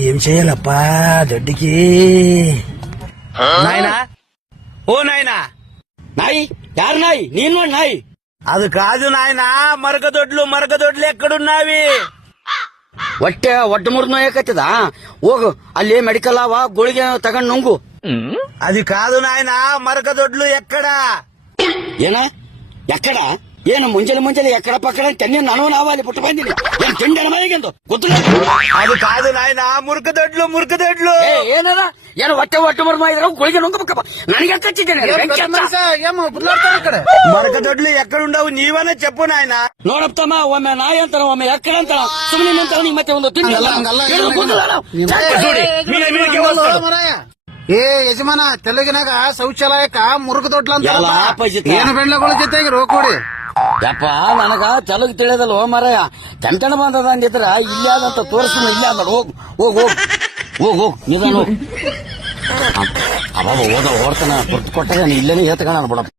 ఏం చేయాలప్పా దొడ్డికి నాయనా ఓ నాయనా నాయి యారు నాయి నేను నాయి అది కాదు నాయనా మరకదొడ్లు ఎక్కడున్నావి ಹೊಟ್ಟೆ ಮುರಿದು ನೋಯಕತ್ತದ ಹೋಗು ಅಲ್ಲಿ ಮೆಡಿಕಲ್ ಅವ ಗೋಳಿಗೆ ತಗೊಂಡ್ ನುಂಗು అది కాదు నాయనా మరకదొడ్లు ఎక్కడ ಏನ ಎಕ್ಕಡ ಏನು ಮುಂಜಾನೆ ಎಕ್ಕಡ ಪಕ್ಕಡ ತೆನ್ನೆ ನಾನು ನಾವಲ್ಲಿ ಪುಟ್ಟ ಬಂದಿನಿ ಏನ್ ತಿಂಡನ ಮನೆಗೆಂದು ಗೊತ್ತಿಲ್ಲ అది కాదు నాయనా మురకదొడ్లు ಏನದ ಏನು ಹೊಟ್ಟೆ ಮುರಿದು ಇದ್ರ ಗೋಳಿಗೆ ನುಂಗಬೇಕಪ್ಪ ನನಗೆ ಕಚ್ಚಿದ್ದೇನೆ మరకదొడ్లు ఎక్కడుండవు నీవనే చెప్పు నాయనా ನೋಡಪ್ತಮ್ಮ ಒಮ್ಮೆ ನಾಯಿ ಅಂತಾನ ಒಮ್ಮೆ ಎಕ್ಕಡ ಅಂತಾನ ಸುಮ್ಮನೆ ನಿಂತಾವ ನೀ ಮತ್ತೆ ಒಂದು ತಿಂಡಿ ಏ ಯಜಮಾನ ತೆಲುಗಿನಾಗ ಶೌಚಾಲಯಕ್ಕ ಮುರುಗದೊಡ್ಲ ಅಂತ ಎಲ್ಲ ಅಪಜಿತ. ಏನು ಬೆಣ್ಣಗಳ ಜೊತೆಗೆ ರೋಕೊಡಿ ಯಪ್ಪ ನನಗ ತೆಲುಗು ತಿಳಿಯೋದಲ್ಲ ಓ ಮರಯ್ಯ ಟೆಂಟಣ ಬಂದದ ಅಂದಿದ್ರ ಇಲ್ಲಿ ಆದಂತ ತೋರಿಸ್ತೀನಿ ಇಲ್ಲ ಅಂದ ಹೋಗ್ ನಿಧಾನ ಅವ ಓಡ್ತಾನ ಕೊಟ್ಟಾಗ ಇಲ್ಲೇನೆ ಹೇಳ್ತಕ ನಾನು ಬಿಡಪ್ಪ